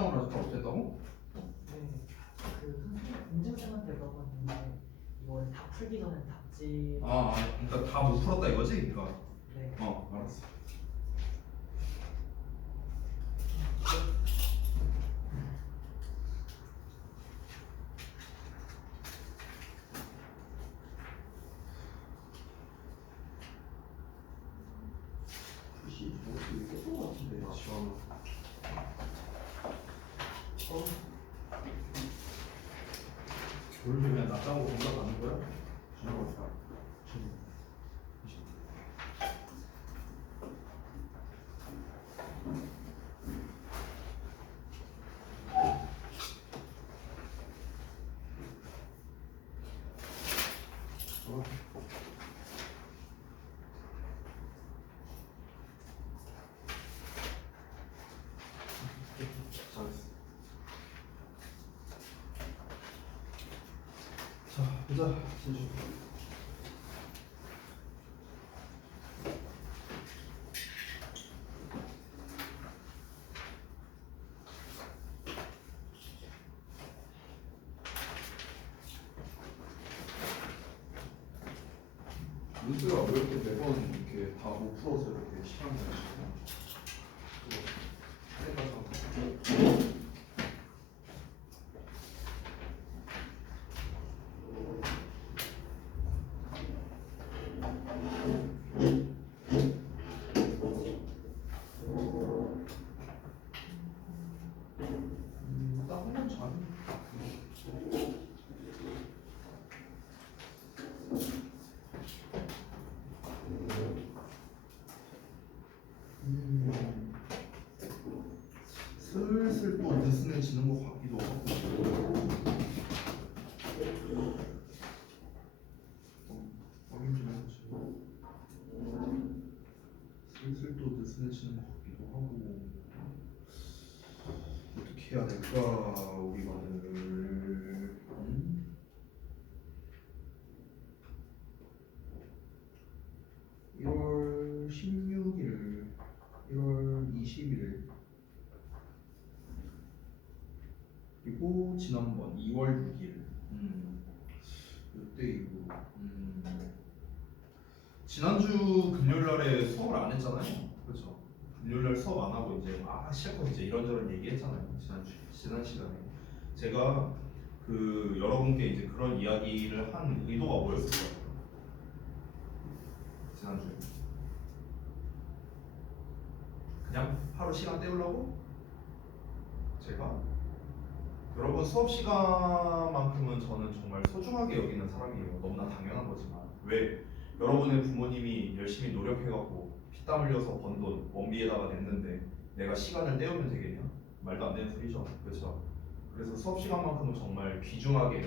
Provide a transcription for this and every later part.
설정을 해서 다 없앴다고? 네. 그 선생님 공증쌤한테 물어봤는데 이걸 다 풀기 전에 답지. 그러니까 다 못 풀었다 이거지? 그러니까 네. 알았어. 혹시 저것도 깼던 것 같은데 지원. 졸리면 그냥 낮자고 공감 가는 거야? 잘했어. 자, 보자. 진주. 문제가 왜 이렇게 매번 이렇게 다 못 풀어서 이렇게 시간을 내시냐? 딱한번 잘. 슬슬 또 느슨해지는 것 같기도 하고. 확인 좀 해보세요. 슬슬 또 느슨해지는 것 같기도 하고. 어떻게 해야 될까 우리가 오늘. 1월 16일, 1월 20일, 그리고 지난번 2월 6일. 이때 이후. 지난주 금요일날에 수업을 안 했잖아요. 그렇죠? 금요일날 수업 안 하고 이제 실컷 이제 이런저런 얘기했잖아요. 지난 시간에 제가 그 여러분께 이제 그런 이야기를 한 의도가 뭐였을까요? 지난주에 그냥 하루 시간 때우려고 제가 여러분 수업 시간만큼은 저는 정말 소중하게 여기는 사람이에요. 너무나 당연한 거지만 왜 여러분의 부모님이 열심히 노력해갖고 피땀 흘려서 번 돈 원비에다가 냈는데 내가 시간을 때우면 되겠냐? 말도 안 되는 소리죠. 그렇죠? 그래서 수업 시간만큼은 정말 귀중하게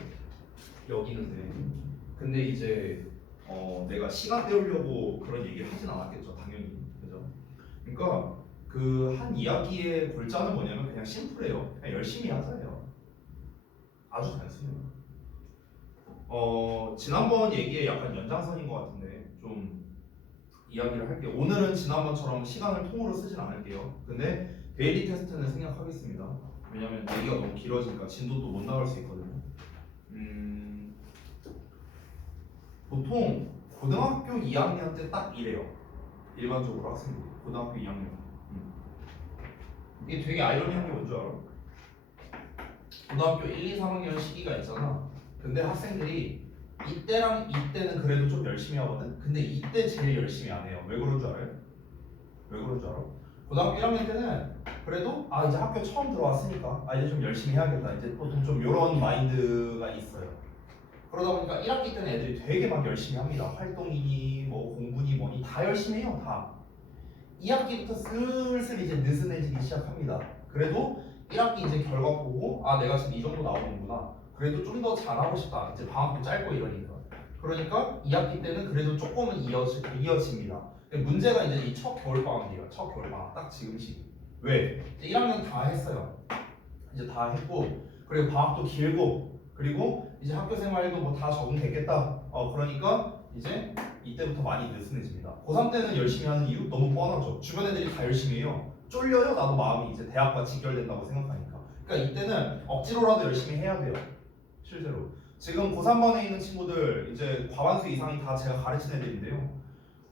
여기는데 근데 이제 내가 시간 때우려고 그런 얘기를 하진 않았겠죠. 당연히. 그죠? 그러니까 그 한 이야기의 골자는 뭐냐면 그냥 심플해요. 그냥 열심히 하자예요. 아주 단순해요. 지난번 얘기의 약간 연장선인 것 같은데 좀 이야기를 할게요. 오늘은 지난번처럼 시간을 통으로 쓰진 않을게요. 근데 데일리 테스트는 생략하겠습니다. 왜냐면 얘기가 너무 길어지니까 진도도 못 나갈 수 있거든요. 보통 고등학교 2학년 때 딱 이래요. 일반적으로 학생들이 고등학교 2학년. 이게 되게 아이러니한 게 뭔지 알아? 고등학교 1, 2, 3학년 시기가 있잖아. 근데 학생들이 이때랑 이때는 그래도 좀 열심히 하거든. 근데 이때 제일 열심히 안 해요. 왜 그런 줄 알아요? 왜 그런 줄 알아? 고등학교 1학년 때는 그래도 이제 학교 처음 들어왔으니까 이제 좀 열심히 해야겠다. 이제 보통 좀 이런 마인드가 있어요. 그러다 보니까 1학기 때는 애들이 되게 막 열심히 합니다. 활동이니 뭐 공부니 뭐니 다 열심히 해요. 다. 2학기부터 슬슬 이제 느슨해지기 시작합니다. 그래도 1학기 이제 결과 보고 내가 지금 이 정도 나오는구나. 그래도 좀 더 잘하고 싶다. 이제 방학도 짧고 이러니까. 그러니까 2학기 때는 그래도 조금은 이어집니다. 문제가 이제 이 첫 겨울방학이에요. 첫 겨울방학 딱 지금 시기. 왜? 이제 1학년 다 했어요. 이제 다 했고 그리고 방학도 길고 그리고 이제 학교 생활도 뭐 다 적응됐겠다. 그러니까 이제 이때부터 많이 느슨해집니다. 고3 때는 열심히 하는 이유 너무 뻔하죠. 주변 애들이 다 열심히 해요. 쫄려요. 나도 마음이 이제 대학과 직결된다고 생각하니까. 그러니까 이때는 억지로라도 열심히 해야 돼요. 실제로. 지금 고3반에 있는 친구들 이제 과반수 이상이 다 제가 가르치는 애들인데요.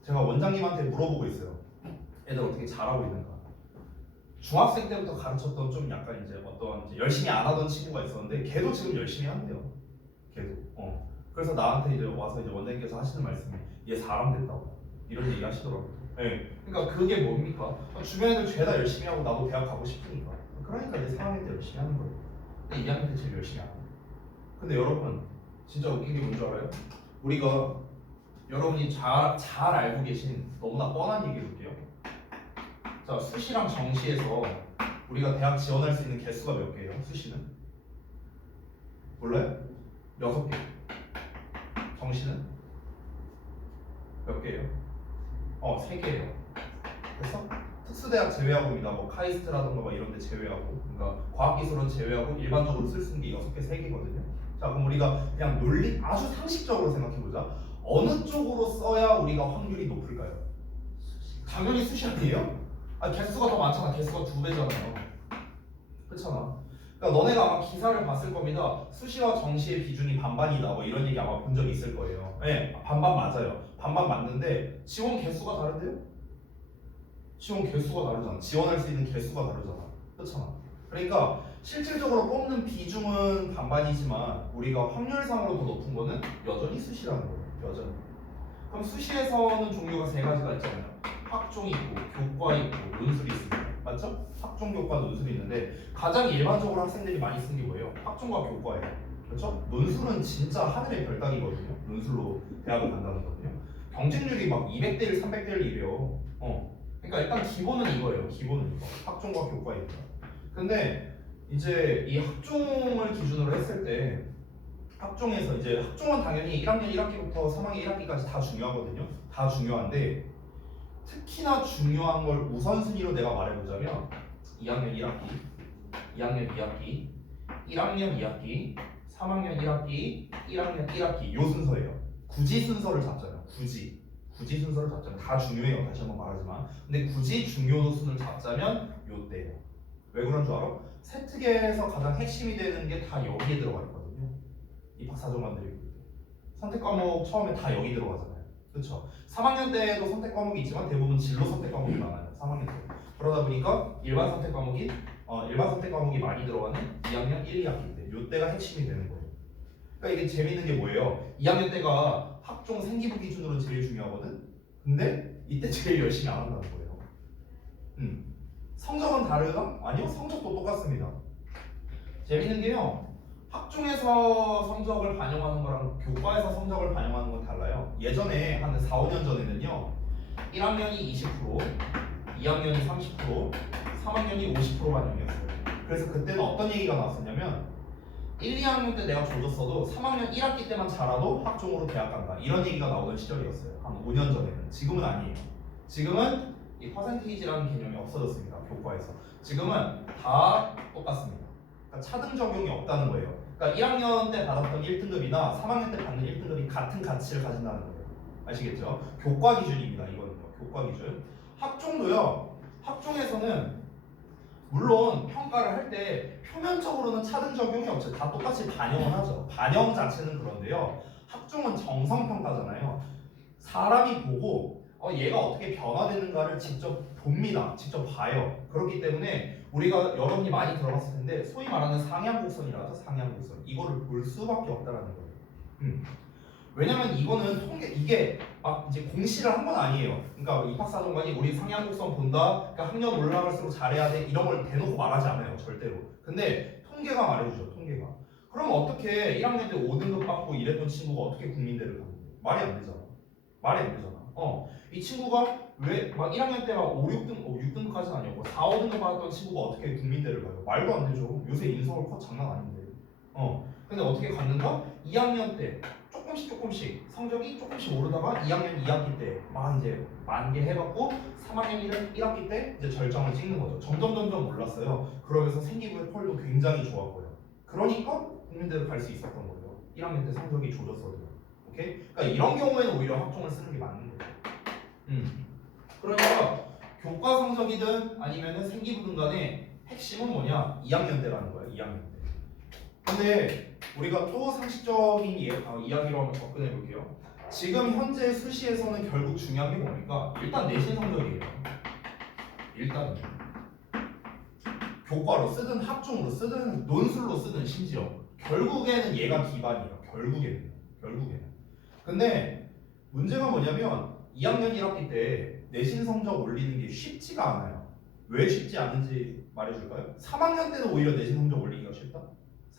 제가 원장님한테 물어보고 있어요. 애들 어떻게 잘하고 있는가. 중학생 때부터 가르쳤던 좀 약간 이제 어떤 이제 열심히 안 하던 친구가 있었는데 걔도 지금 열심히 한대요. 걔도. 그래서 나한테 이제 와서 이제 원장님께서 하시는 말씀이 얘 사람 됐다고 이런 얘기 하시더라고요. 네. 그러니까 그게 뭡니까? 주변 애들 죄다 열심히 하고 나도 대학 가고 싶으니까. 그러니까 이제 3학년 때 열심히 하는 거예요. 근데 2학년 때 제일 열심히 안 해요. 근데 여러분 진짜 웃긴 게 뭔지 알아요? 우리가 여러분이 잘 알고 계신 너무나 뻔한 얘기 해볼게요. 자, 수시랑 정시에서 우리가 대학 지원할 수 있는 개수가 몇 개예요? 수시는? 몰라요? 6개. 정시는? 몇 개예요? 3개예요. 그래서 특수대학 제외하고입니다. 뭐 카이스트라던가 뭐 이런 데 제외하고, 그러니까 과학기술은 제외하고 일반적으로 쓸 수 있는 게 6개, 3개거든요. 자, 그럼 우리가 그냥 논리 아주 상식적으로 생각해보자. 어느 쪽으로 써야 우리가 확률이 높을까요? 당연히 수시 아니에요? 개수가 더 많잖아. 개수가 2배잖아요. 그렇잖아. 그러니까 너네가 아마 기사를 봤을 겁니다. 수시와 정시의 비중이 반반이다. 뭐 이런 얘기 아마 본 적이 있을 거예요. 네, 반반 맞아요. 반반 맞는데 지원 개수가 다른데요? 지원 개수가 다르잖아. 지원할 수 있는 개수가 다르잖아. 그렇잖아. 그러니까 실질적으로 뽑는 비중은 반반이지만 우리가 확률상으로 더 높은 거는 여전히 수시라는 거예요. 여전히. 그럼 수시에서는 종류가 3가지가 있잖아요. 학종 있고 교과 있고 논술이 있습니다. 맞죠? 학종, 교과, 논술이 있는데 가장 일반적으로 학생들이 많이 쓰는 게 뭐예요? 학종과 교과예요. 그렇죠? 논술은 진짜 하늘의 별 따기거든요. 논술로 대학을 간다는 거거든요. 경쟁률이 막 200대 1, 300대 1 이래요. 그러니까 일단 기본은 이거예요. 기본은 이거. 학종과 교과입니다. 근데 이제 이 학종을 기준으로 했을 때 학종에서 이제 학종은 당연히 1학년 1학기부터 3학년 1학기까지 다 중요하거든요. 다 중요한데 특히나 중요한 걸 우선순위로 내가 말해보자면 2학년 1학기, 2학년 2학기, 1학년 2학기, 3학년 1학기, 1학년 1학기 요 순서예요. 굳이 순서를 잡자면 굳이 순서를 잡자면 다 중요해요. 다시 한번 말하지만 근데 굳이 중요도순을 잡자면 요때예요. 왜 그런 줄 알아? 세특에서 가장 핵심이 되는 게 다 여기에 들어가 있거든요. 입학사정관들이 선택 과목 처음에 다 여기 들어가잖아요. 그렇죠? 3학년 때에도 선택 과목이 있지만 대부분 진로 선택 과목이 많아요. 3학년 때. 그러다 보니까 일반 선택 과목이 많이 들어가는 2학년 1, 2학기 때. 요때가 핵심이 되는 거예요. 그러니까 이게 재밌는 게 뭐예요? 2학년 때가 학종 생기부 기준으로 제일 중요하거든. 근데 이때 제일 열심히 안 한다는 거예요. 성적은 다르다? 아니요, 성적도 똑같습니다. 재밌는 게요. 학종에서 성적을 반영하는 거랑 교과에서 성적을 반영하는 건 달라요. 예전에 한 4, 5년 전에는요. 1학년이 20%, 2학년이 30%, 3학년이 50% 반영이었어요. 그래서 그때는 어떤 얘기가 나왔었냐면 1, 2학년 때 내가 조졌어도 3학년 1학기 때만 잘하도 학종으로 대학 간다. 이런 얘기가 나오던 시절이었어요. 한 5년 전에는. 지금은 아니에요. 지금은 이 퍼센테이지라는 개념이 없어졌습니다. 교과에서. 지금은 다 똑같습니다. 그러니까 차등 적용이 없다는 거예요. 그러니까 1학년 때 받았던 1등급이나 3학년 때 받는 1등급이 같은 가치를 가진다는 거예요. 아시겠죠? 교과 기준입니다. 이거는요. 교과 기준. 학종도요. 학종에서는 물론 평가를 할 때 표면적으로는 차등 적용이 없죠. 다 똑같이 반영을 하죠. 반영 자체는 그런데요. 학종은 정성평가잖아요. 사람이 보고 얘가 어떻게 변화되는가를 직접 봅니다. 직접 봐요. 그렇기 때문에 우리가 여러분이 많이 들어봤을 텐데 소위 말하는 상향곡선이라죠. 상향곡선. 이거를 볼 수밖에 없다라는 거예요. 왜냐면 이거는 이게 막 이제 공시를 한 건 아니에요. 그러니까 입학사정관이 우리 상향곡선 본다. 그러니까 학년 올라갈수록 잘해야 돼. 이런 걸 대놓고 말하지 않아요. 절대로. 근데 통계가 말해주죠. 통계가. 그럼 어떻게 1학년 때 5등급 받고 이랬던 친구가 어떻게 국민대를 가는 거예요? 말이 안 되잖아. 말이 안 되잖아. 이 친구가 왜 막 1학년 때 막 5, 6등급까지는 아니었고 4, 5등급 받았던 친구가 어떻게 국민대를 가요? 말도 안 되죠. 요새 인서울 컷 장난 아닌데. 근데 어떻게 갔는가? 2학년 때 조금씩 성적이 조금씩 오르다가 2학년 2학기 때 막 이제 만개 해갖고 3학년 1학기 때 이제 절정을 찍는 거죠. 점점 올랐어요. 그러면서 생기부의 펄도 굉장히 좋았고요. 그러니까 국민대를 갈 수 있었던 거예요. 1학년 때 성적이 좋았어요. 오케이? 그러니까 이런 경우에는 오히려 학종을 쓰는 게 맞는 거죠. 그러니까 교과 성적이든 아니면은 생기부든 간에 핵심은 뭐냐? 2학년 때라는 거야. 2학년 때. 근데 우리가 또 상식적인 이야기로 한번 접근해 볼게요. 지금 현재 수시에서는 결국 중요한 게 뭡니까? 일단 내신 성적이에요. 일단 교과로 쓰든 학종으로 쓰든 논술로 쓰든 심지어 결국에는 얘가 기반이에요. 결국에는. 근데 문제가 뭐냐면 2학년 1학기 때 내신 성적 올리는 게 쉽지가 않아요. 왜 쉽지 않은지 말해줄까요? 3학년 때는 오히려 내신 성적 올리기가 쉽다.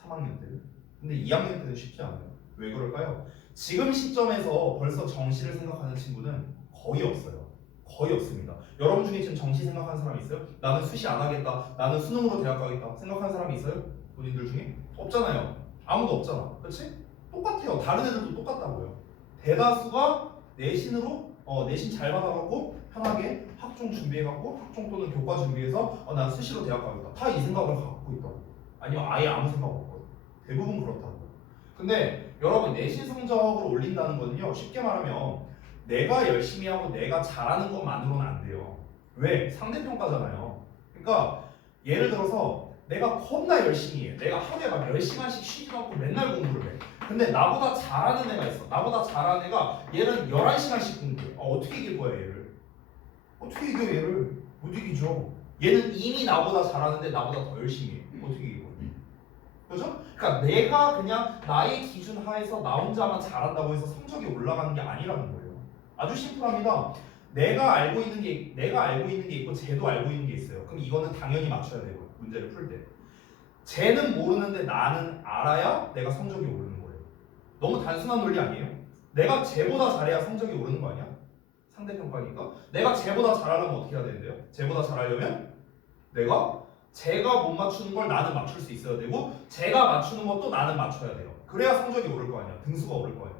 3학년 때는. 근데 2학년 때는 쉽지 않아요. 왜 그럴까요? 지금 시점에서 벌써 정시를 생각하는 친구는 거의 없어요. 거의 없습니다. 여러분 중에 지금 정시 생각하는 사람 있어요? 나는 수시 안 하겠다. 나는 수능으로 대학 가겠다. 생각하는 사람이 있어요? 본인들 중에? 없잖아요. 아무도 없잖아. 그렇지? 똑같아요. 다른 애들도 똑같다고요. 대다수가 내신으로 내신 잘 받아갖고 편하게 학종 준비해갖고 학종 또는 교과 준비해서 난 수시로 대학 가겠다. 다 이 생각을 갖고 있다고. 아니면 아예 아무 생각 없거든. 대부분 그렇다고. 근데 여러분 내신 성적을 올린다는 거는요. 쉽게 말하면 내가 열심히 하고 내가 잘하는 것만으로는 안 돼요. 왜? 상대평가잖아요. 그러니까 예를 들어서 내가 겁나 열심히 해. 내가 하루에 막 10시간씩 쉬지 않고 맨날 공부를 해. 근데 나보다 잘하는 애가 있어. 나보다 잘하는 애가 얘는 11시간씩 공부해. 어떻게 이길 거야 얘를? 어떻게 이겨 얘를? 못 이기죠. 얘는 이미 나보다 잘하는데 나보다 더 열심히 해. 어떻게 이겨? 그죠? 그러니까 내가 그냥 나의 기준 하에서 나 혼자만 잘한다고 해서 성적이 올라가는 게 아니라는 거예요. 아주 심플합니다. 내가 알고 있는 게 있고 쟤도 알고 있는 게 있어요. 그럼 이거는 당연히 맞춰야 되고 문제를 풀 때. 쟤는 모르는데 나는 알아야 내가 성적이 오르는 거예요. 너무 단순한 논리 아니에요? 내가 쟤보다 잘해야 성적이 오르는 거 아니야? 상대평가니까. 내가 쟤보다 잘하려면 어떻게 해야 되는데요? 쟤보다 잘하려면 내가 제가 못 맞추는 걸 나는 맞출 수 있어야 되고 제가 맞추는 것도 나는 맞춰야 돼요. 그래야 성적이 오를 거 아니야. 등수가 오를 거 아니야.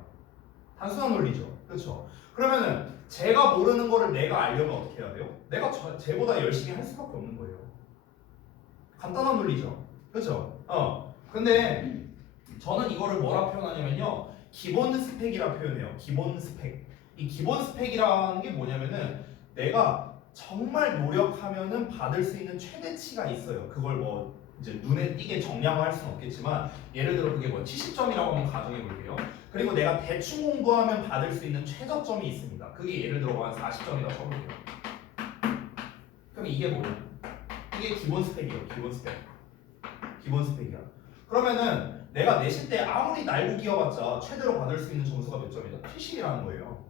단순한 논리죠. 그렇죠? 그러면은 제가 모르는 거를 내가 알려면 어떻게 해야 돼요? 내가 쟤보다 열심히 할 수밖에 없는 거예요. 간단한 논리죠. 그렇죠? 근데 저는 이거를 뭐라 표현하냐면요. 기본 스펙이라 표현해요. 기본 스펙. 이 기본 스펙이라는 게 뭐냐면은 내가 정말 노력하면은 받을 수 있는 최대치가 있어요. 그걸 뭐 이제 눈에 띄게 정량화할 수는 없겠지만 예를 들어 그게 뭐 70점이라고 한번 가정해 볼게요. 그리고 내가 대충 공부하면 받을 수 있는 최저점이 있습니다. 그게 예를 들어 한 40점이라고 쳐볼게요. 그럼 이게 뭐냐? 이게 기본 스펙이에요. 기본 스펙이야. 그러면은 내가 내신 때 아무리 날고 기어봤자 최대로 받을 수 있는 점수가 몇 점이다? 70이라는 거예요.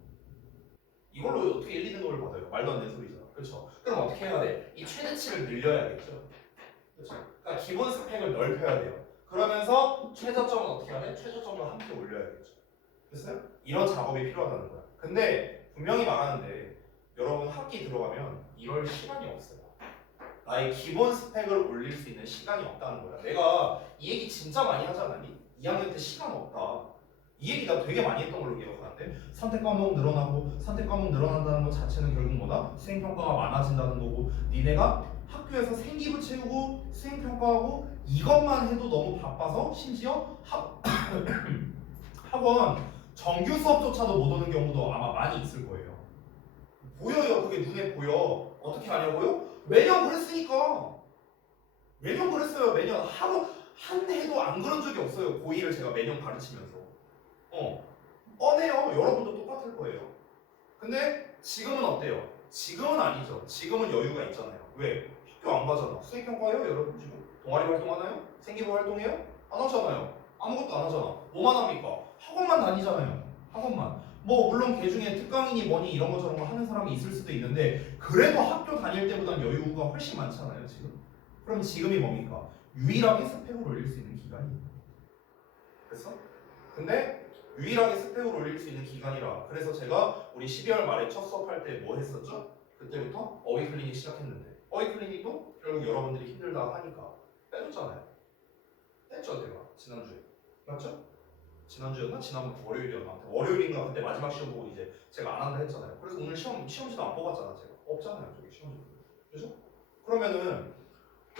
이걸로 어떻게 1, 2등급을 받아요? 말도 안 되는 소리잖아. 그렇죠? 그럼 어떻게 해야 돼? 이 최대치를 늘려야겠죠. 그렇죠? 그러니까 기본 스펙을 넓혀야 돼요. 그러면서 최저점은 어떻게 해야 돼? 최저점도 함께 올려야겠죠. 됐어요? 이런 작업이 필요하다는 거야. 근데 분명히 말하는데 여러분 학기 들어가면 이럴 시간이 없어요. 나의 기본 스펙을 올릴 수 있는 시간이 없다는 거야. 내가 이 얘기 진짜 많이 하지 않았니? 2학년 때 시간 없다. 이 얘기 나 되게 많이 했던 걸로 기억하는데 선택 과목 늘어나고 선택 과목 늘어난다는 것 자체는 결국 뭐다? 수행평가가 많아진다는 거고 니네가 학교에서 생기부 채우고 수행평가하고 이것만 해도 너무 바빠서 심지어 학원 정규 수업조차도 못 오는 경우도 아마 많이 있을 거예요. 보여요. 그게 눈에 보여. 어떻게 아냐고요? 매년 그랬으니까. 매년 그랬어요. 매년 하루 한 해도 안 그런 적이 없어요. 고2를 제가 매년 가르치면서. 뻔해요. 여러분도 똑같을 거예요. 근데 지금은 어때요? 지금은 아니죠. 지금은 여유가 있잖아요. 왜? 학교 안 가잖아. 수행평가해요? 여러분 지금? 동아리 활동하나요? 생기부 활동해요? 안 하잖아요. 아무것도 안 하잖아. 뭐만 합니까? 학원만 다니잖아요. 학원만. 뭐 물론 개중에 특강이니 뭐니 이런 거 저런 거 하는 사람이 있을 수도 있는데 그래도 학교 다닐 때보단 여유가 훨씬 많잖아요. 지금. 그럼 지금이 뭡니까? 유일하게 스펙을 올릴 수 있는 기간이에요. 됐어? 근데 유일하게 스펙을 올릴 수 있는 기간이라 그래서 제가 우리 12월 말에 첫 수업할 때 뭐 했었죠? 그때부터 어휘 클리닉 시작했는데 어휘 클리닉도 결국 여러분들이 힘들다 하니까 빼줬잖아요. 뺐죠 제가 지난주에. 맞죠? 지난주였나? 지난번 월요일이었나? 아무튼 월요일인가 그때 마지막 시험 보고 이제 제가 안 한다 했잖아요. 그래서 오늘 시험지도 안 뽑았잖아 제가. 없잖아요 저기 시험지. 그죠? 그러면은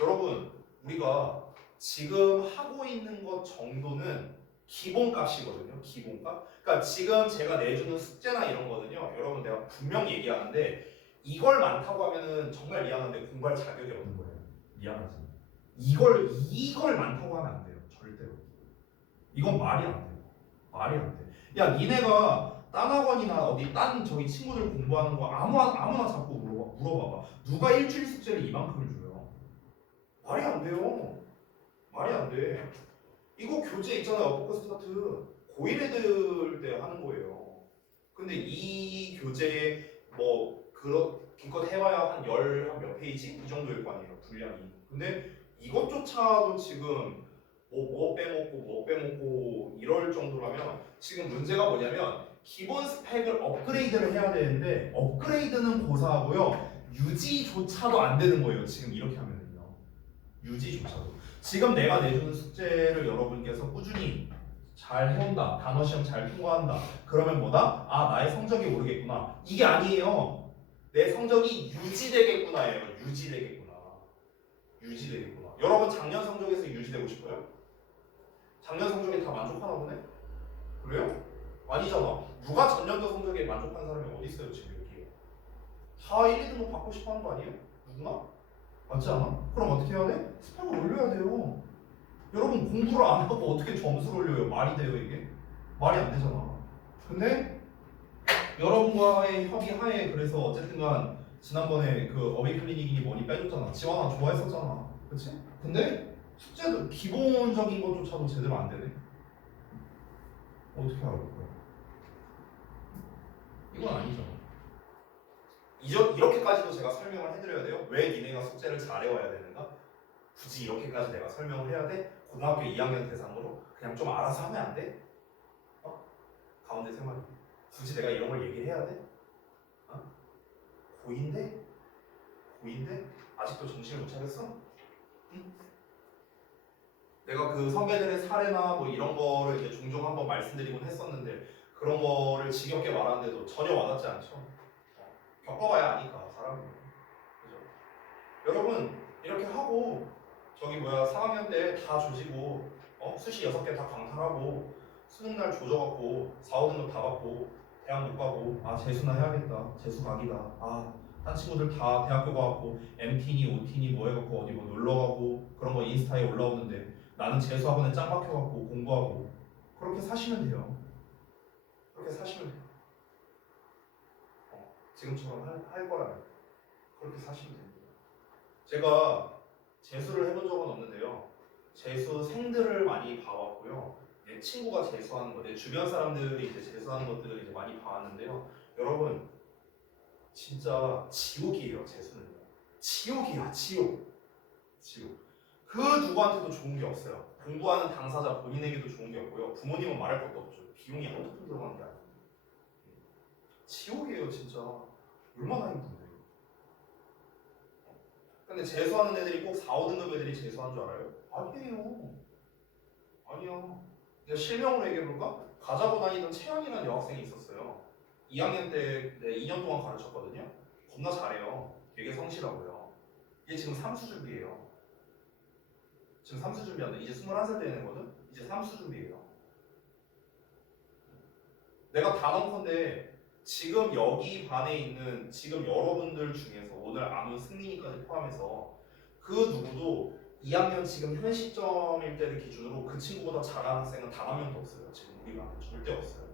여러분 우리가 지금 하고 있는 것 정도는 기본값이거든요. 기본값. 그러니까 지금 제가 내주는 숙제나 이런 거는요. 여러분 내가 분명히 얘기하는데 이걸 많다고 하면은 정말 미안한데 공부할 자격이 없는 거예요. 미안하지만 이걸 많다고 하면 안 돼요. 절대로. 이건 말이 안 돼요. 말이 안 돼. 야, 니네가 딴 학원이나 어디 딴 저기 친구들 공부하는 거 아무나 자꾸 물어봐봐. 누가 일주일 숙제를 이만큼을 줘요? 말이 안 돼요. 말이 안 돼. 이거 교재 있잖아요. 어퍼컷 스타트. 고1 애들 때 하는 거예요. 근데 이 교재에 뭐 기껏 해봐야 한 몇 페이지? 이 정도일 거 아니에요. 분량이. 근데 이것조차도 지금 뭐 빼먹고 이럴 정도라면 지금 문제가 뭐냐면 기본 스펙을 업그레이드를 해야 되는데 업그레이드는 고사하고요. 유지조차도 안 되는 거예요. 지금 이렇게 하면은요. 유지조차도. 지금 내가 내주는 숙제를 여러분께서 꾸준히 잘 해온다. 단어 시험 잘 통과한다. 그러면 뭐다? 아, 나의 성적이 오르겠구나. 이게 아니에요. 내 성적이 유지되겠구나예요. 유지되겠구나. 여러분 작년 성적에서 유지되고 싶어요? 작년 성적에 다 만족하나 보네? 그래요? 아니잖아. 누가 전년도 성적에 만족한 사람이 어디 있어요 지금 여기? 다 1, 2등급 받고 싶어 하는 거 아니에요? 누구나? 맞지 않아? 그럼 어떻게 해야 돼? 스펙을 올려야 돼요. 여러분 공부를 안 하고 어떻게 점수를 올려요? 말이 돼요 이게? 말이 안 되잖아. 근데 여러분과의 협의하에 그래서 어쨌든간 지난번에 그 어웨이 클리닉이니 뭐니 빼줬잖아. 지원아 좋아했었잖아. 그치? 근데 숙제도 기본적인 것조차도 제대로 안 되네. 어떻게 알아볼 거야? 이건 아니죠. 이렇게까지도 제가 설명을 해드려야 돼요? 왜 니네가 숙제를 잘 해와야 되는가? 굳이 이렇게까지 내가 설명을 해야 돼? 고등학교 2학년 대상으로 그냥 좀 알아서 하면 안 돼? 가운데 세 마리. 굳이 내가 이런 걸 얘기를 해야 돼? 고인데? 아직도 정신을 못 차렸어? 응? 내가 그 선배들의 사례나 뭐 이런 거를 이제 종종 한번 말씀드리곤 했었는데 그런 거를 지겹게 말하는데도 전혀 와닿지 않죠. 겪어봐야 아니까 사람이. 그죠? 여러분 이렇게 하고 저기 3학년 때 다 조지고 수시 6개 다 강탈하고 수능날 조져갖고 4, 5등급 다 받고 대학 못 가고 아 재수나 해야겠다. 재수 각이다. 딴 친구들 다 대학교 가갖고 MT니 OT니 뭐 해갖고 어디 뭐 놀러가고 그런 거 인스타에 올라오는데 나는 재수학원에 짱 박혀갖고 공부하고 그렇게 사시면 돼요. 그렇게 사시면 돼요. 지금처럼 할 거라면 그렇게 사시면 됩니다. 제가 재수를 해본 적은 없는데요. 재수생들을 많이 봐왔고요. 내 친구가 재수하는 거, 내 주변 사람들이 이제 재수하는 것들을 이제 많이 봐왔는데요. 여러분 진짜 지옥이에요. 재수는요. 지옥이야, 지옥. 그 누구한테도 좋은 게 없어요. 공부하는 당사자 본인에게도 좋은 게 없고요. 부모님은 말할 것도 없죠. 비용이 한두 푼 들어가는 게 아니에요. 지옥이에요, 진짜. 얼마나 힘든데. 근데 재수하는 애들이 꼭 4, 5등급 애들이 재수한 줄 알아요? 아니에요. 아니야. 내가 실명으로 얘기해볼까? 가자고 다니던 채영이라는 여학생이 있었어요. 2학년 때 2년 동안 가르쳤거든요. 겁나 잘해요. 되게 성실하고요. 얘 지금 삼수 준비해요. 지금 삼수 준비한다. 이제 21살 되는 애거든? 이제 삼수 준비해요. 내가 단언컨대 지금 여기 반에 있는 지금 여러분들 중에서 오늘 아는 승민이까지 포함해서 그 누구도 2학년 지금 현 시점일 때를 기준으로 그 친구보다 잘하는 학생은 단 한 명도 없어요. 지금 우리 반에 절대 없어요.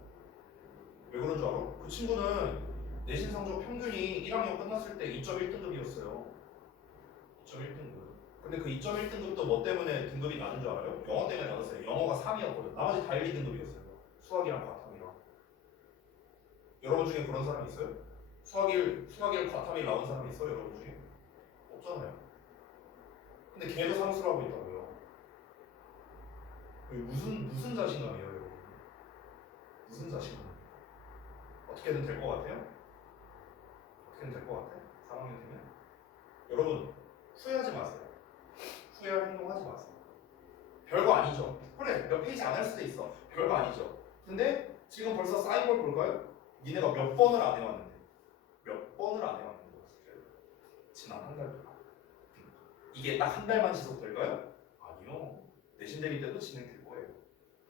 왜 그런 줄 알아? 그 친구는 내신 성적 평균이 1학년 끝났을 때 2.1등급이었어요. 2.1등급. 근데 그 2.1등급도 뭐 때문에 등급이 낮은 줄 알아요? 영어 때문에 낮았어요. 영어가 3이었거든. 나머지 다 1, 2등급이었어요. 수학이랑 과탐이랑. 여러분 중에 그런 사람 있어요? 수학일 과탐이 나온 사람 있어요? 여러분 중에? 없잖아요. 근데 걔도 삼수를 하고 있다고요. 무슨 자신감이에요, 여러분? 무슨 자신감? 어떻게든 될 것 같아요? 어떻게든 될 것 같아? 3학년 되면? 여러분 후회하지 마세요. 후회할 행동하지 마세요. 별거 아니죠. 그래 몇 페이지 안 할 수도 있어. 별거 아니죠. 근데 지금 벌써 쌓인 걸 볼까요? 니네가 몇 번을 안 해왔는데 지난 한 달 동안 이게 딱 한 달만 지속될까요? 아니요. 내신 대비 때도 진행될 거예요.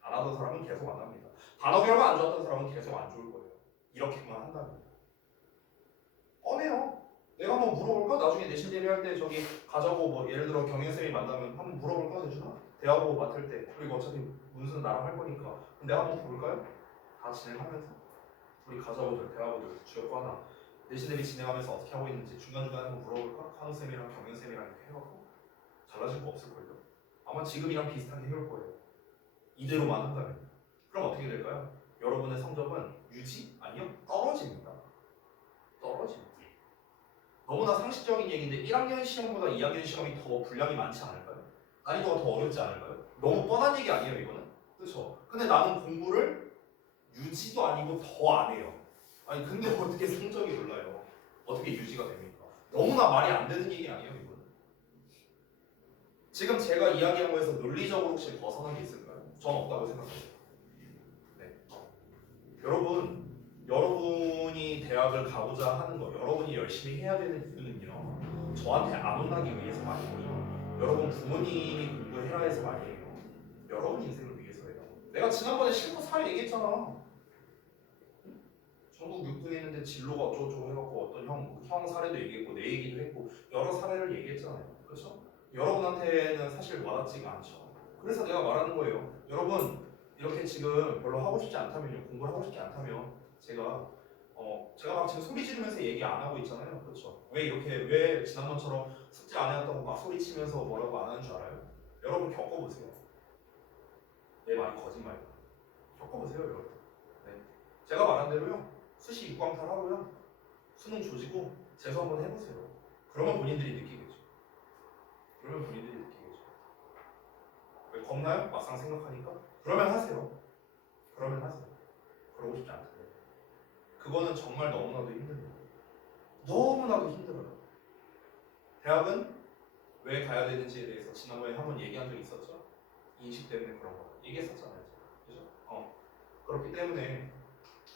안 하던 사람은 계속 안 합니다. 단어 결과 안 좋았던 사람은 계속 안 좋을 거예요. 이렇게만 한다면 뻔해요. 내가 한번 물어볼까? 나중에 내신 대비할 때 저기 가자고 뭐 예를 들어 경영쌤이 만나면 한번 물어볼까 대준아? 대화보 맡을 때 그리고 어차피 문수는 나랑 할 거니까 그럼 내가 한번 볼까요? 다 진행하면서 우리 가자고들 대화보들 주역고 하나 내신 대비 진행하면서 어떻게 하고 있는지 중간중간에 한번 물어볼까? 한우쌤이랑 경영쌤이랑 이렇게 해갖고 달라질 거 없을걸요? 아마 지금이랑 비슷하게 해올 거예요. 이대로만 한다면 그럼 어떻게 될까요? 여러분의 성적은 유지? 아니요 떨어집니다. 떨어집니다. 너무나 상식적인 얘기인데 1학년 시험보다 2학년 시험이 더 분량이 많지 않을까요? 난이도가 더 어렵지 않을까요? 너무 뻔한 얘기 아니에요 이거는? 그렇죠? 근데 나는 공부를 유지도 아니고 더 안 해요. 아니 근데 어떻게 성적이 올라요? 어떻게 유지가 됩니까? 너무나 말이 안 되는 얘기 아니에요 이거는? 지금 제가 이야기한 거에서 논리적으로 혹시 벗어난 게 있을까요? 전 없다고 생각합니다. 네. 여러분이 대학을 가고자 하는 거, 여러분이 열심히 해야 되는 이유는요. 저한테 안 혼나기 위해서가 아니고요. 여러분 부모님이 공부해라 해서가 아니에요. 여러분 인생을 위해서예요. 내가 지난번에 실무 사회 얘기했잖아. 전국 6등 했는데 진로가 어쩌고저쩌고 해갖고 어떤 형 사례도 얘기했고 내 얘기도 했고 여러 사례를 얘기했잖아요. 그렇죠? 여러분한테는 사실 와닿지가 않죠. 그래서 내가 말하는 거예요. 여러분 이렇게 지금 별로 하고 싶지 않다면요. 공부를 하고 싶지 않다면 제가 막 지금 소리 지르면서 얘기 안 하고 있잖아요. 그렇죠? 왜 지난번처럼 숙제 안 해왔다고 막 소리 치면서 뭐라고 안 하는 줄 알아요? 여러분 겪어보세요. 내 말이 거짓말이다. 겪어보세요, 여러분. 네. 제가 말한 대로요. 수시 육광탈 하고요. 수능 조지고 재수 한번 해보세요. 그러면 본인들이 느끼겠죠. 왜 겁나요? 막상 생각하니까? 그러면 하세요. 그러고 싶지 않다면. 그거는 정말 너무나도 힘듭니다. 너무나도 힘들어요. 대학은 왜 가야 되는지에 대해서 지난번에 한번 얘기한 적이 있었죠? 인식 때문에 그런 거 얘기했었잖아요. 그죠? 그렇기 때문에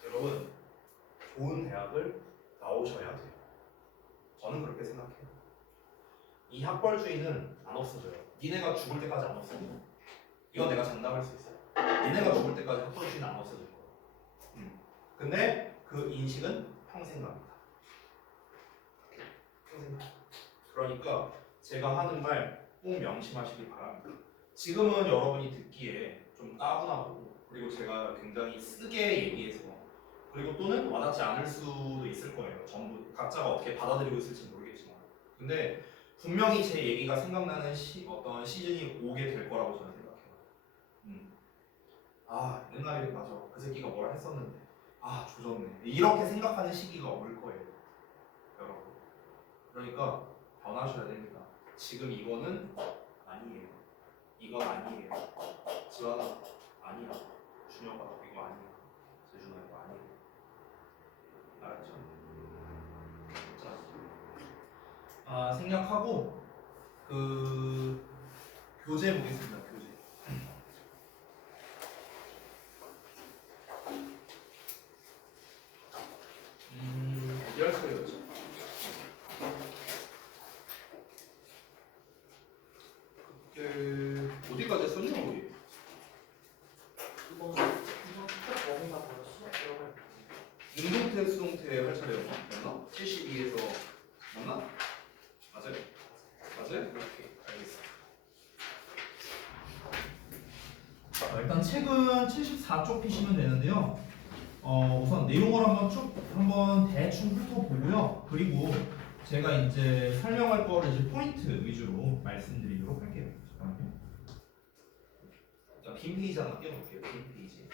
여러분 좋은 대학을 나오셔야 돼요. 저는 그렇게 생각해요. 이 학벌주의는 안 없어져요. 니네가 죽을 때까지 안 없어져. 이건 내가 장담할 수 있어요. 니네가 죽을 때까지 학벌주의는 안 없어질 거예요. 근데 그 인식은 평생 갑니다. 평생 갑니다. 그러니까 제가 하는 말 꼭 명심하시기 바랍니다. 지금은 여러분이 듣기에 좀 따분하고 그리고 제가 굉장히 쓰게 얘기해서 그리고 또는 와닿지 않을 수도 있을 거예요. 전부 각자가 어떻게 받아들이고 있을지 모르겠지만 근데 분명히 제 얘기가 생각나는 어떤 시즌이 오게 될 거라고 저는 생각해요. 아 옛날에 맞아 그 새끼가 뭐라 했었는데 아 조졌네 이렇게 생각하는 시기가 올 거예요. 여러분 그러니까 변하셔야 됩니다. 지금 이거는 아니에요. 이건 아니에요. 지환아 아니야. 준혁아 이거 아니야. 재준아 이거 아니에요. 알았죠? 자, 생략하고 그 교재 보겠습니다. 교재. 어디 할 거였죠? 어디까지 했었냐 우리? 이번 숙제 범위가 바로 수업 들어갈 능동태, 수동태 할 차례였나? 맞나? 72에서 맞나? 맞아요? 오케이, 알겠어. 자, 일단 책은 74쪽 피시면 되는데요. 우선 내용을 한번 대충 훑어보고요. 그리고 제가 이제 설명할 거를 이제 포인트 위주로 말씀드리도록 할게요. 잠깐만요. 빈 페이지 하나 띄워놓을게요. 빈 페이지.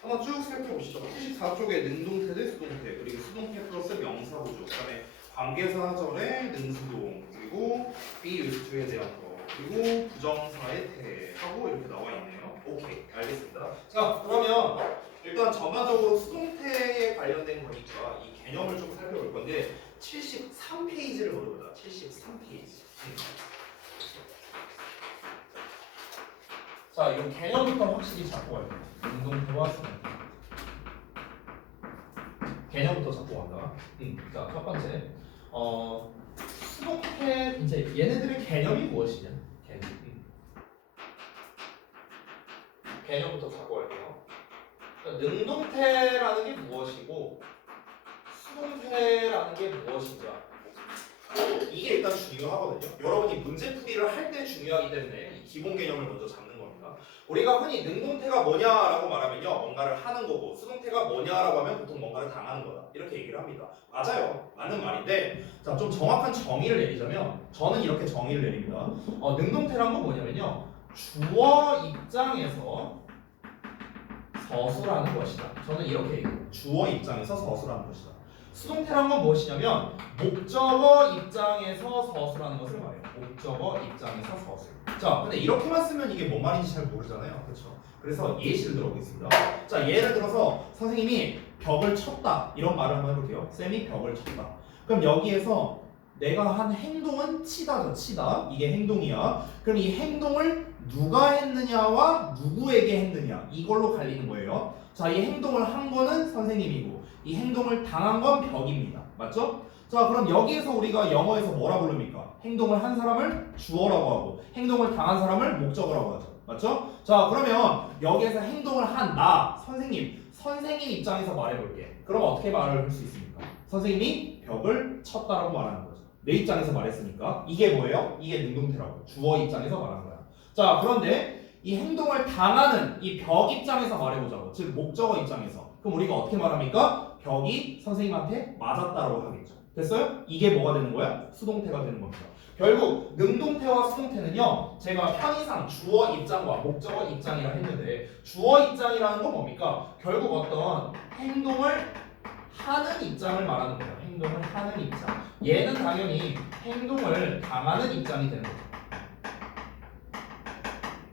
한번 쭉 살펴보시죠. 74쪽에 능동태 대 수동태, 그리고 수동태 플러스 명사구조, 그다음에 관계사절의 능수동, 그리고 비유수에 대한 거, 그리고 부정사의 태 하고 이렇게 나와 있네요. 오케이, 알겠습니다. 자, 그러면 일단 전반적으로 수동태에 관련된 거니까 이 개념을 좀 살펴볼 건데 73페이지를 보도록 73페이지. 자, 이 개념부터 확실히 잡고 가야 돼요. 운동태와 수동태. 개념부터 잡고 간다. 자, 첫 번째. 수동태, 이제 얘네들의 개념이 무엇이냐? 개념. 개념부터 잡고 갈게요. 능동태라는 게 무엇이고, 수동태라는 게 무엇인가? 이게 일단 중요하거든요. 여러분이 문제 풀이를 할 때 중요하기 때문에 이 기본 개념을 먼저 잡는 겁니다. 우리가 흔히 능동태가 뭐냐라고 말하면요, 뭔가를 하는 거고, 수동태가 뭐냐라고 하면 보통 뭔가를 당하는 거다, 이렇게 얘기를 합니다. 맞아요, 맞는 말인데, 자, 좀 정확한 정의를 내리자면 저는 이렇게 정의를 내립니다. 능동태란 건 뭐냐면요, 주어 입장에서 서술하는 것이다. 저는 이렇게 얘기해요. 주어 입장에서 서술하는 것이다. 수동태란 건 무엇이냐면 목적어 입장에서 서술하는 것을 말해요. 목적어 입장에서 서술. 자, 근데 이렇게만 쓰면 이게 뭔 말인지 잘 모르잖아요. 그렇죠? 그래서 예시를 들어보겠습니다. 자, 예를 들어서 선생님이 벽을 쳤다, 이런 말을 한번 해볼게요. 쌤이 벽을 쳤다. 그럼 여기에서 내가 한 행동은 치다죠. 치다. 이게 행동이야. 그럼 이 행동을 누가 했느냐와 누구에게 했느냐, 이걸로 갈리는 거예요. 자, 이 행동을 한 거는 선생님이고 이 행동을 당한 건 벽입니다. 맞죠? 자, 그럼 여기에서 우리가 영어에서 뭐라 부릅니까? 행동을 한 사람을 주어라고 하고 행동을 당한 사람을 목적어라고 하죠. 맞죠? 자, 그러면 여기에서 행동을 한 나, 선생님 입장에서 말해볼게. 그럼 어떻게 말을 할 수 있습니까? 선생님이 벽을 쳤다라고 말하는 거죠. 내 입장에서 말했으니까 이게 뭐예요? 이게 능동태라고. 주어 입장에서 말하는 거야. 자, 그런데 이 행동을 당하는 이 벽 입장에서 말해보자고. 즉 목적어 입장에서. 그럼 우리가 어떻게 말합니까? 벽이 선생님한테 맞았다라고 하겠죠. 됐어요? 이게 뭐가 되는 거야? 수동태가 되는 겁니다. 결국 능동태와 수동태는요, 제가 편의상 주어 입장과 목적어 입장이라 했는데, 주어 입장이라는 건 뭡니까? 결국 어떤 행동을 하는 입장을 말하는 거예요. 행동을 하는 입장. 얘는 당연히 행동을 당하는 입장이 되는 거죠.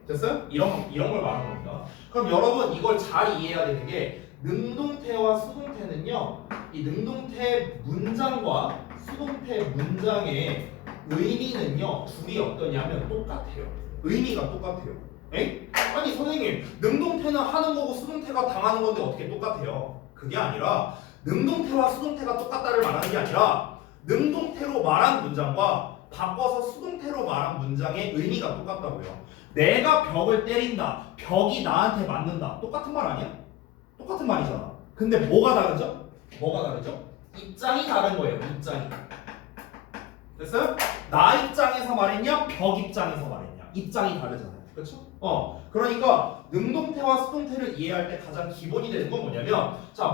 됐어요? 이런 걸 말하는 겁니다. 그럼 여러분 이걸 잘 이해해야 되는 게, 능동태와 수동태는요, 이 능동태 문장과 수동태 문장의 의미는요, 둘이 어떠냐면 똑같아요. 의미가 똑같아요. 에? 아니 선생님, 능동태는 하는 거고 수동태가 당하는 건데 어떻게 똑같아요? 그게 아니라 능동태와 수동태가 똑같다를 말하는 게 아니라 능동태로 말한 문장과 바꿔서 수동태로 말한 문장의 의미가 똑같다고요. 내가 벽을 때린다, 벽이 나한테 맞는다, 똑같은 말 아니야? 똑같은 말이잖아. 근데 뭐가 다르죠? 뭐가 다르죠? 입장이 다른 거예요. 입장이. 됐어요? 나 입장에서 말했냐, 벽 입장에서 말했냐, 입장이 다르잖아요. 그렇죠? 그러니까 능동태와 수동태를 이해할 때 가장 기본이 되는 건 뭐냐면, 자,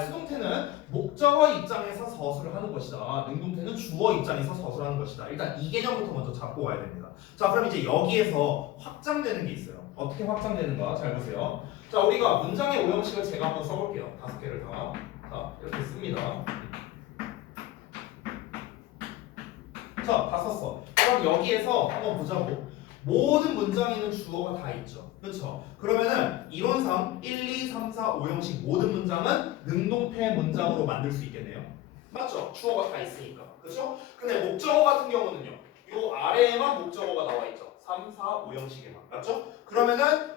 수동태는 목적어 입장에서 서술을 하는 것이다. 능동태는 주어 입장에서 서술하는 것이다. 일단 이 개념부터 먼저 잡고 와야 됩니다. 자, 그럼 이제 여기에서 확장되는 게 있어요. 어떻게 확장되는가? 잘 보세요. 자, 우리가 문장의 오형식을 제가 한번 써볼게요. 5개를 다. 자, 이렇게 씁니다. 자, 다 썼어. 그럼 여기에서 한번 보자고. 모든 문장에는 주어가 다 있죠. 그렇죠? 그러면은 이론상 1, 2, 3, 4, 5형식 모든 문장은 능동태 문장으로 만들 수 있겠네요. 맞죠? 주어가 다 있으니까. 그렇죠? 근데 목적어 같은 경우는요, 요 아래에만 목적어가 나와 있죠. 3, 4, 5형식에만. 맞죠? 그러면은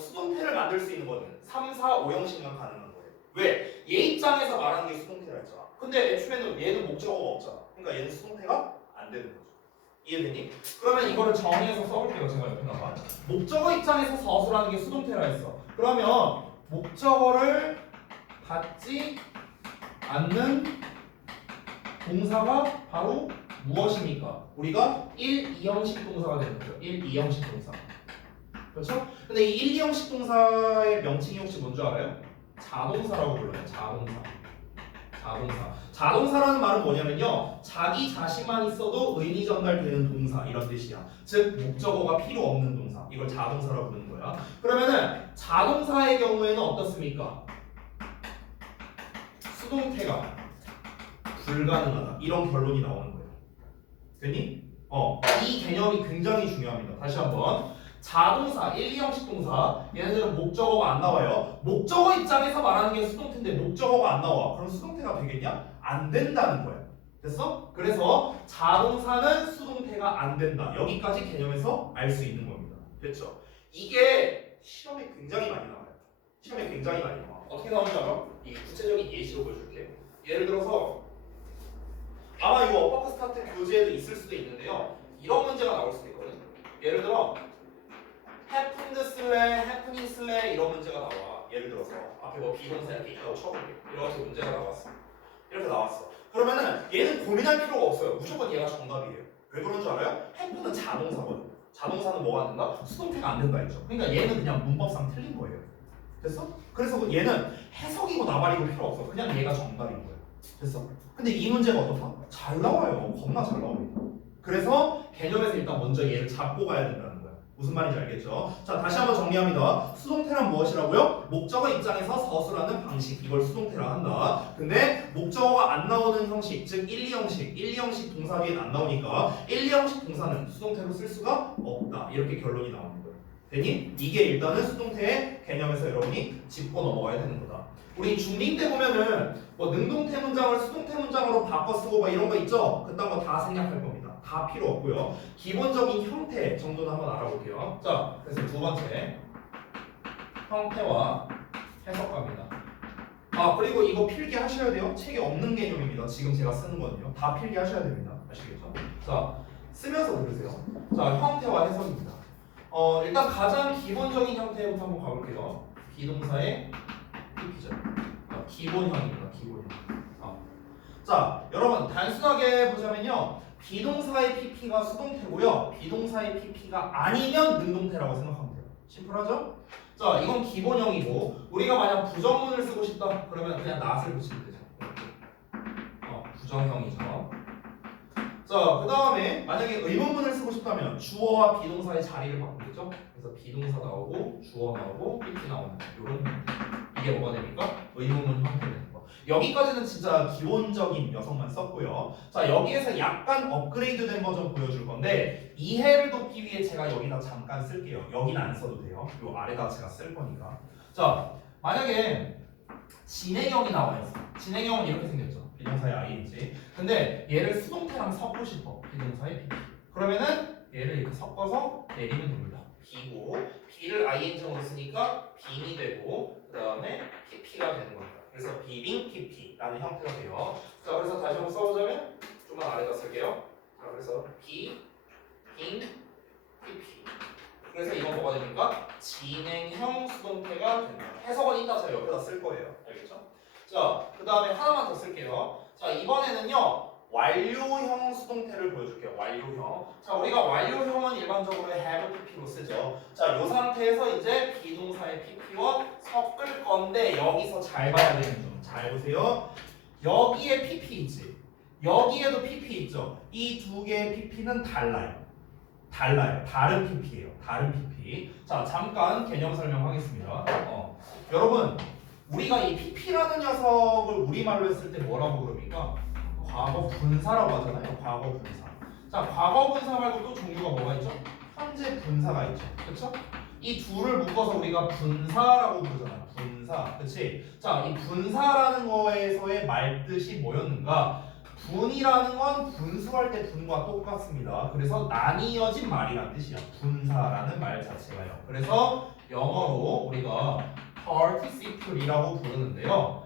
수동태를 만들 수 있는 거는 3, 4, 5형식만 가능한 거예요. 왜? 얘 입장에서 말하는 게 수동태라 했잖아. 근데 애초에는 얘는 목적어가 없잖아. 그러니까 얘는 수동태가 안 되는 거죠. 이해되니? 그러면 이거를 정의해서 써볼게요. 제가 옆에다가 목적어 입장에서 서술하는 게 수동태라 했어. 그러면 목적어를 받지 않는 동사가 바로 무엇입니까? 우리가 1, 2형식 동사가 되는 거죠. 1, 2형식 동사. 그렇죠? 근데 이 1, 2형식 동사의 명칭이 혹시 뭔지 알아요? 자동사라고 불러요. 자동사라는 말은 뭐냐면요, 자기 자신만 있어도 의미 전달되는 동사, 이런 뜻이야. 즉 목적어가 필요 없는 동사, 이걸 자동사라고 부르는 거야. 그러면은 자동사의 경우에는 어떻습니까? 수동태가 불가능하다, 이런 결론이 나오는 거예요. 됐니? 이 개념이 굉장히 중요합니다. 다시 한번. 자동사, 1, 2형식 동사, 얘네들은 목적어가 안 나와요. 목적어 입장에서 말하는 게 수동태인데 목적어가 안 나와. 그럼 수동태가 되겠냐? 안 된다는 거야. 됐어? 그래서 자동사는 수동태가 안 된다. 여기까지 개념에서 알 수 있는 겁니다. 됐죠? 이게 시험에 굉장히 많이 나와요. 시험에 굉장히 많이 나와. 어떻게 나오는지 알아? 이 구체적인 예시로 보여줄게. 예를 들어서 아마 이 어퍼컷 스타트 교재에도 있을 수도 있는데요, 이런 문제가 나올 수도 있거든. 예를 들어 happened happening 이런 문제가 나와. 예를 들어서 앞에 뭐 비동사 이렇게 있다고 쳐볼게. 이렇게 문제가 나왔어. 이렇게 나왔어. 그러면은 얘는 고민할 필요가 없어요. 무조건 얘가 정답이에요. 왜 그런 줄 알아요? have는 자동사거든. 자동사는 뭐가 안 된다? 수동태가 안 된다 했죠. 그러니까 얘는 그냥 문법상 틀린 거예요. 됐어? 그래서 얘는 해석이고 나발이고 필요 없어. 그냥 얘가 정답인 거예요. 됐어? 근데 이 문제가 어떻다? 잘 나와요. 겁나 잘 나옵니다. 그래서 개념에서 일단 먼저 얘를 잡고 가야 된다는 거야. 무슨 말인지 알겠죠? 자, 다시 한번 정리합니다. 수동태란 무엇이라고요? 목적어 입장에서 서술하는 방식, 이걸 수동태라 한다. 근데 목적어가 안 나오는 형식, 즉 1, 2형식, 1, 2형식 동사 뒤엔 안 나오니까 1, 2형식 동사는 수동태로 쓸 수가 없다. 이렇게 결론이 나오는 거예요. 되니? 이게 일단은 수동태의 개념에서 여러분이 짚고 넘어가야 되는 거다. 우리 중2 때 보면은 뭐 능동태 문장을 수동태 문장으로 바꿔 쓰고 막 이런 거 있죠? 그딴 거 다 생략할 겁니다. 다 필요 없고요. 기본적인 형태 정도는 한번 알아볼게요. 자, 그래서 두 번째 형태와 해석갑니다. 아, 그리고 이거 필기 하셔야 돼요. 책에 없는 개념입니다. 지금 제가 쓰는 거는요. 다 필기 하셔야 됩니다. 아시겠죠? 자, 쓰면서 들으세요. 자, 형태와 해석입니다. 일단 가장 기본적인 형태부터 한번 가볼게요. 비동사의 PP죠. 기본형입니다. 기본형. 자, 여러분 단순하게 보자면요. 비동사의 PP가 수동태고요. 비동사의 PP가 아니면 능동태라고 생각하면 돼요. 심플하죠? 자, 이건 기본형이고 우리가 만약 부정문을 쓰고 싶다 그러면 그냥 not을 붙이면 되죠. 부정형이죠. 자, 그 다음에 만약에 의문문을 쓰고 싶다면 주어와 비동사의 자리를 바꾸겠죠. 그래서 비동사 나오고 주어 나오고 PP 나오는 이런 형태. 이게 뭐가 됩니까? 의문문 형태 되는 거. 여기까지는 진짜 기본적인 녀석만 썼고요. 자, 여기에서 약간 업그레이드된 버전 보여줄 건데 이해를 돕기 위해 제가 여기다 잠깐 쓸게요. 여기는 안 써도 돼요. 요 아래다 제가 쓸 거니까. 자, 만약에 진행형이 나와 있어. 진행형은 이렇게 생겼죠. 비동사의 ing. 근데 얘를 수동태랑 섞고 싶어. 비동사의 PP. 그러면은 얘를 이렇게 섞어서 내리면 됩니다. B고 B를 ing으로 쓰니까 빙이 되고 그 다음에 PP가 되는 겁니다. 그래서 비빙 PP라는 형태가 돼요. 자, 그래서 다시 한번 써보자면 좀만 아래다 쓸게요. 자, 그래서 B, 빙, PP. 그래서 이건 뭐가 됩니까? 진행형 수동태가 됩니다. 해석은 이따 제가 옆에다 쓸 거예요. 알겠죠? 자, 그 다음에 하나만 더 쓸게요. 자, 이번에는요. 완료형 수동태를 보여줄게요. 완료형. 자, 우리가 완료형은 일반적으로 have pp로 쓰죠. 자, 이 상태에서 이제 비동사의 pp와 섞을 건데 여기서 잘 봐야 되는 점. 잘 보세요. 여기에 pp 있지. 여기에도 pp 있죠. 이 두 개의 pp는 달라요. 달라요. 다른 pp예요. 다른 pp. 자, 잠깐 개념 설명하겠습니다. 여러분, 우리가 이 pp라는 녀석을 우리말로 했을 때 뭐라고 그럽니까? 과거 분사라고 하잖아요. 과거 분사. 자, 과거 분사 말고 또 종류가 뭐가 있죠? 현재 분사가 있죠. 그렇죠? 이 둘을 묶어서 우리가 분사라고 부르잖아요. 분사. 그렇지? 자, 이 분사라는 거에서의 말뜻이 뭐였는가? 분이라는 건 분수할 때 분과 똑같습니다. 그래서 나뉘어진 말이란 뜻이야. 분사라는 말 자체가요. 그래서 영어로 우리가 participle이라고 부르는데요.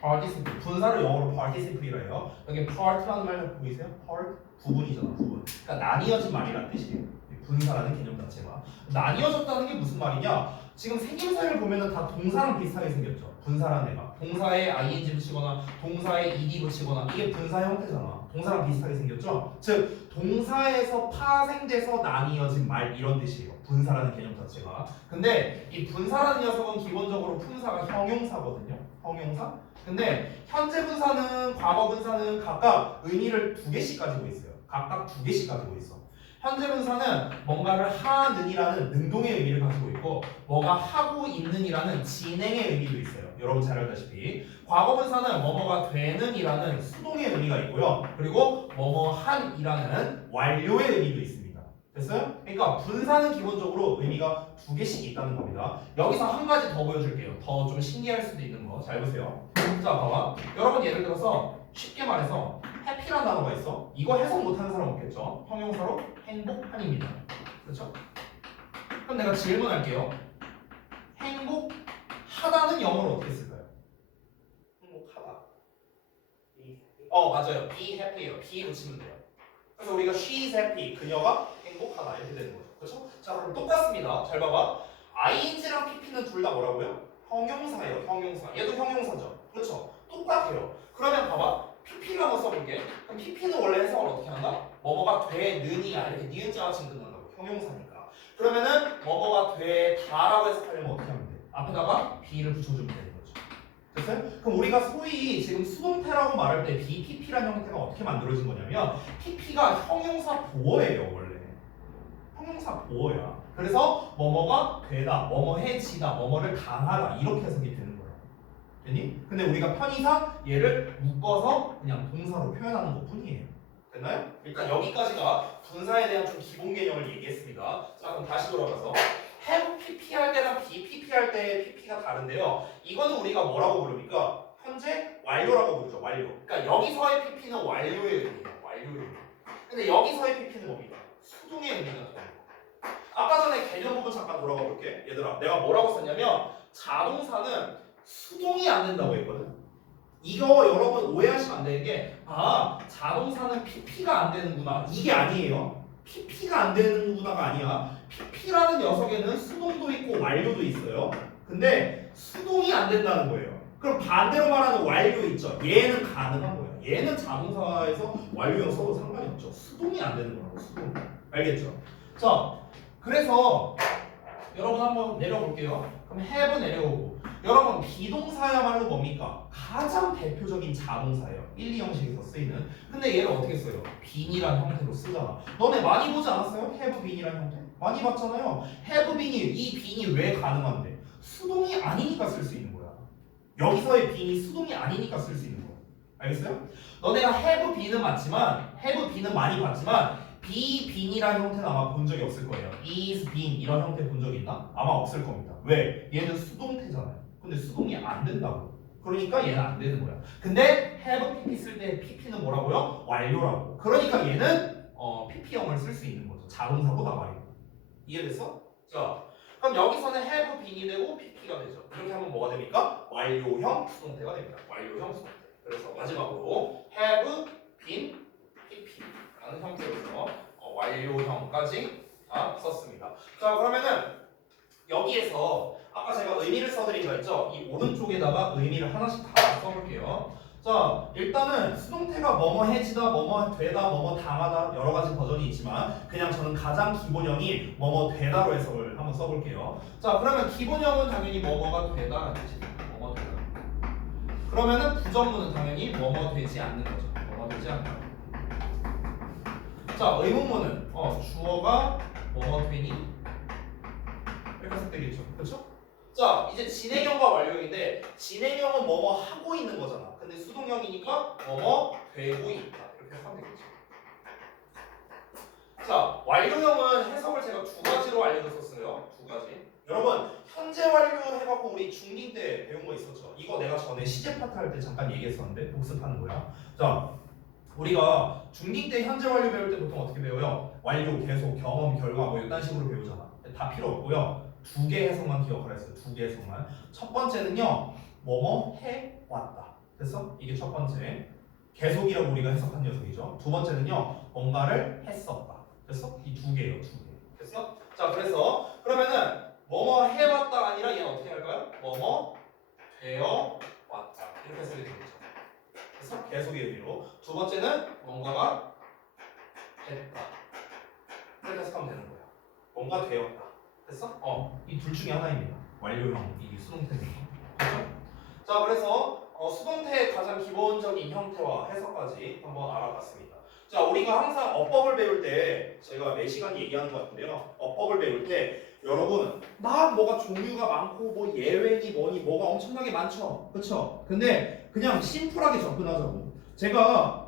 participle. 분사를 영어로 participle이라 해요. 여기 part라는 말 보이세요? part 부분이잖아, 부분. 그러니까 나뉘어진 말이란 뜻이에요. 분사라는 개념 자체가. 나뉘어졌다는 게 무슨 말이냐? 지금 생김새를 보면은 다 동사랑 비슷하게 생겼죠. 분사라는 애가. 동사에 ing 붙이거나 동사에 ed 붙이거나 이게 분사 형태잖아. 동사랑 비슷하게 생겼죠? 즉 동사에서 파생돼서 나뉘어진 말 이런 뜻이에요. 분사라는 개념 자체가. 근데 이 분사라는 녀석은 기본적으로 품사가 형용사거든요. 형용사. 근데 현재 분사는 과거 분사는 각각 의미를 두 개씩 가지고 있어요. 각각 두 개씩 가지고 있어. 현재 분사는 뭔가를 하는이라는 능동의 의미를 가지고 있고 뭐가 하고 있는이라는 진행의 의미도 있어요. 여러분 잘 알다시피 과거 분사는 뭐뭐가 되는이라는 수동의 의미가 있고요. 그리고 뭐뭐한이라는 완료의 의미도 있습니다. 됐어요? 그러니까 분사는 기본적으로 의미가 두 개씩 있다는 겁니다. 여기서 한 가지 더 보여줄게요. 더 좀 신기할 수도 있는 거. 잘 보세요. 자, 봐봐. 여러분 예를 들어서 쉽게 말해서 해피라는 단어가 있어. 이거 해석 못하는 사람 없겠죠? 형용사로 행복한입니다. 그렇죠? 그럼 내가 질문할게요. 행복하다는 영어로 어떻게 쓸까요? 행복하다. 맞아요. be happy예요. be 붙이면 돼요. 그래서 우리가 she's happy. 그녀가 행복하다. 이렇게 되는 거죠. 그렇죠? 자, 그럼 똑같습니다. 잘 봐봐. ing랑 pp는 둘 다 뭐라고요? 형용사예요. 형용사. 얘도 형용사죠. 그렇죠? 똑같아요. 그러면 봐봐. pp를 한번 써볼게. 그럼 pp는 원래 해석을 어떻게 한다? 뭐뭐가 되느니야 이렇게 니은자가 지금 끝난다고. 형용사니까. 그러면은 뭐뭐가 되다라고 해석하려면 어떻게 하면 돼? 앞에다가 be를 붙여주면 되는 거죠. 됐어요? 그럼 우리가 소위 지금 수동태라고 말할 때 BPP라는 형태가 어떻게 만들어진 거냐면 PP가 형용사 보어예요 원래. 형용사 보어야. 그래서 뭐뭐가 되다, 뭐뭐해지다, 뭐뭐를 당하다 이렇게 해석이 되는 거예요. 됐니? 근데 우리가 편의상 얘를 묶어서 그냥 동사로 표현하는 것 뿐이에요. 됐나요? 일단 여기까지가 분사에 대한 좀 기본 개념을 얘기했습니다. 자 그럼 다시 돌아가서 have PP 할 때랑 be PP 할 때의 PP가 다른데요. 이거는 우리가 뭐라고 부릅니까? 현재 완료라고 부르죠. 완료. 그러니까 여기서의 PP는 완료의 의미예요. 완료의 의미. 근데 여기서의 PP는 뭡니까? 수동의 의미가 돼요. 아까 전에 개념 부분 잠깐 돌아가 볼게. 얘들아, 내가 뭐라고 썼냐면 자동사는 수동이 안 된다고 했거든. 이거 여러분 오해하시면 안 되는 게 자동사는 PP가 안 되는구나. 이게 아니에요. PP가 안 되는구나가 아니야. PP라는 녀석에는 수동도 있고 완료도 있어요. 근데 수동이 안 된다는 거예요. 그럼 반대로 말하는 완료 있죠. 얘는 가능한 거예요. 얘는 자동사에서 완료형 써도 상관이 없죠. 수동이 안 되는 거라고. 수동. 알겠죠? 자, 그래서 여러분 한번 내려볼게요. 그럼 have 내려오고 여러분 비동사야말로 뭡니까? 가장 대표적인 자동사예요. 1, 2형식에서 쓰이는. 근데 얘를 어떻게 써요? bene이라는 형태로 쓰잖아. 너네 많이 보지 않았어요? have been이라는 형태? 많이 봤잖아요. have been이 이 bene이 왜 가능한데? 수동이 아니니까 쓸 수 있는 거야. 여기서의 bene이 수동이 아니니까 쓸 수 있는 거야. 알겠어요? 너네가 have been은 맞지만 have been은 많이 봤지만 be been이라는 형태는 아마 본 적이 없을 거예요. is been 이런 형태 본 적 있나? 아마 없을 겁니다. 왜? 얘는 수동태잖아요. 근데 수동이 안 된다고. 그러니까 얘는 안 되는 거야. 근데 have pp 쓸 때 pp는 뭐라고요? 완료라고. 그러니까 얘는 pp형을 쓸 수 있는 거죠. 자동사보다 말이에요. 이해됐어? 자, 그럼 여기서는 have been이 되고 pp가 되죠. 이렇게 하면 뭐가 됩니까? 완료형 수동태가 됩니다. 완료형 수동태. 그래서 마지막으로 have been pp라는 형태로서 완료형까지 다 썼습니다. 자, 그러면은 여기에서 아까 제가 의미를 써드린 거 있죠? 이 오른쪽에다가 의미를 하나씩 다 써볼게요. 자, 일단은 수동태가 뭐뭐 해지다, 뭐뭐 되다, 뭐뭐 당하다 여러 가지 버전이 있지만 그냥 저는 가장 기본형이 뭐뭐 되다로 해석을 한번 써볼게요. 자, 그러면 기본형은 당연히 뭐뭐가 되다라는 뜻입니다. 뭐뭐 되다. 그러면은 부정문은 당연히 뭐뭐 되지 않는 거죠. 뭐뭐 되지 않는 거. 자, 의문문은 주어가 뭐뭐 되니? 이렇게 해석되겠죠. 그렇죠? 자, 이제 진행형과 완료형인데 진행형은 뭐뭐 하고 있는 거잖아. 근데 수동형이니까 뭐뭐 되고 있다. 이렇게 하면 되겠죠. 자, 완료형은 해석을 제가 두 가지로 알려줬었어요. 두 가지. 여러분, 현재 완료 해갖고 우리 중2 때 배운 거 있었죠? 이거 내가 전에 시제 파트 할 때 잠깐 얘기했었는데 복습하는 거야. 자, 우리가 중2 때 현재 완료 배울 때 보통 어떻게 배워요? 완료, 계속, 경험, 결과 뭐 이런 식으로 배우잖아. 다 필요 없고요. 두 개 해석만 기억하라 했어요. 두 개 해석만. 첫 번째는요. 뭐뭐 해왔다. 됐어? 이게 첫 번째. 계속이라고 우리가 해석한 녀석이죠. 두 번째는요. 뭔가를 했었다. 됐어? 이 두 개예요. 두 개. 됐어? 자, 그래서 그러면은 뭐뭐 해왔다 아니라 얘는 어떻게 할까요? 뭐뭐 되어 왔다. 이렇게 해석이 되겠죠. 그래서 계속의 의미로. 두 번째는 뭔가가 됐다. 이렇게 해석하면 되는 거야. 뭔가 되었다. 됐어? 이 둘 중에 하나입니다. 완료형, 이 수동태는. 그렇죠? 자, 그래서 수동태의 가장 기본적인 형태와 해석까지 한번 알아봤습니다. 자, 우리가 항상 어법을 배울 때 제가 매 시간 얘기하는 것 같은데요. 어법을 배울 때 여러분 막 뭐가 종류가 많고 뭐 예외니 뭐니 뭐가 엄청나게 많죠. 그렇죠? 근데 그냥 심플하게 접근하자고. 제가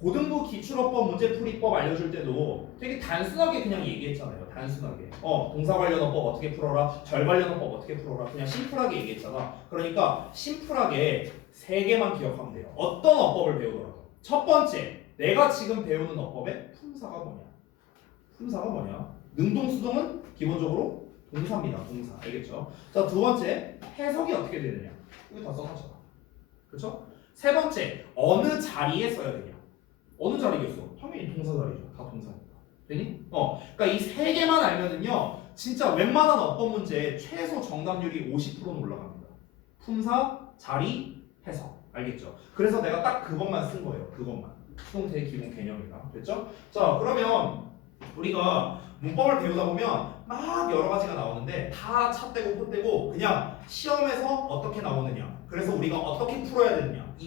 고등부 기출어법 문제풀이법 알려줄 때도 되게 단순하게 그냥 얘기했잖아요. 단순하게. 동사 관련 어법 어떻게 풀어라, 절 관련 어법 어떻게 풀어라. 그냥 심플하게 얘기했잖아. 그러니까 심플하게 세 개만 기억하면 돼요. 어떤 어법을 배우더라도. 첫 번째, 내가 지금 배우는 어법의 품사가 뭐냐? 품사가 뭐냐? 능동수동은 기본적으로 동사입니다. 동사. 알겠죠? 자, 두 번째, 해석이 어떻게 되느냐? 여기 다 써놨잖아. 그렇죠? 세 번째, 어느 자리에 써야 되냐? 어느 자리겠어? 당연히 동사 자리죠. 다 동사니까. 되니? 그러니까 이 세 개만 알면은요, 진짜 웬만한 어법 문제에 최소 정답률이 50%는 올라갑니다. 품사, 자리, 해석. 알겠죠? 그래서 내가 딱 그것만 쓴 거예요. 그것만. 수동태의 기본 개념이다. 됐죠? 자, 그러면 우리가 문법을 배우다 보면 막 여러 가지가 나오는데 다 차 떼고 포 떼고 그냥 시험에서 어떻게 나오느냐. 그래서 우리가 어떻게 풀어야 되느냐.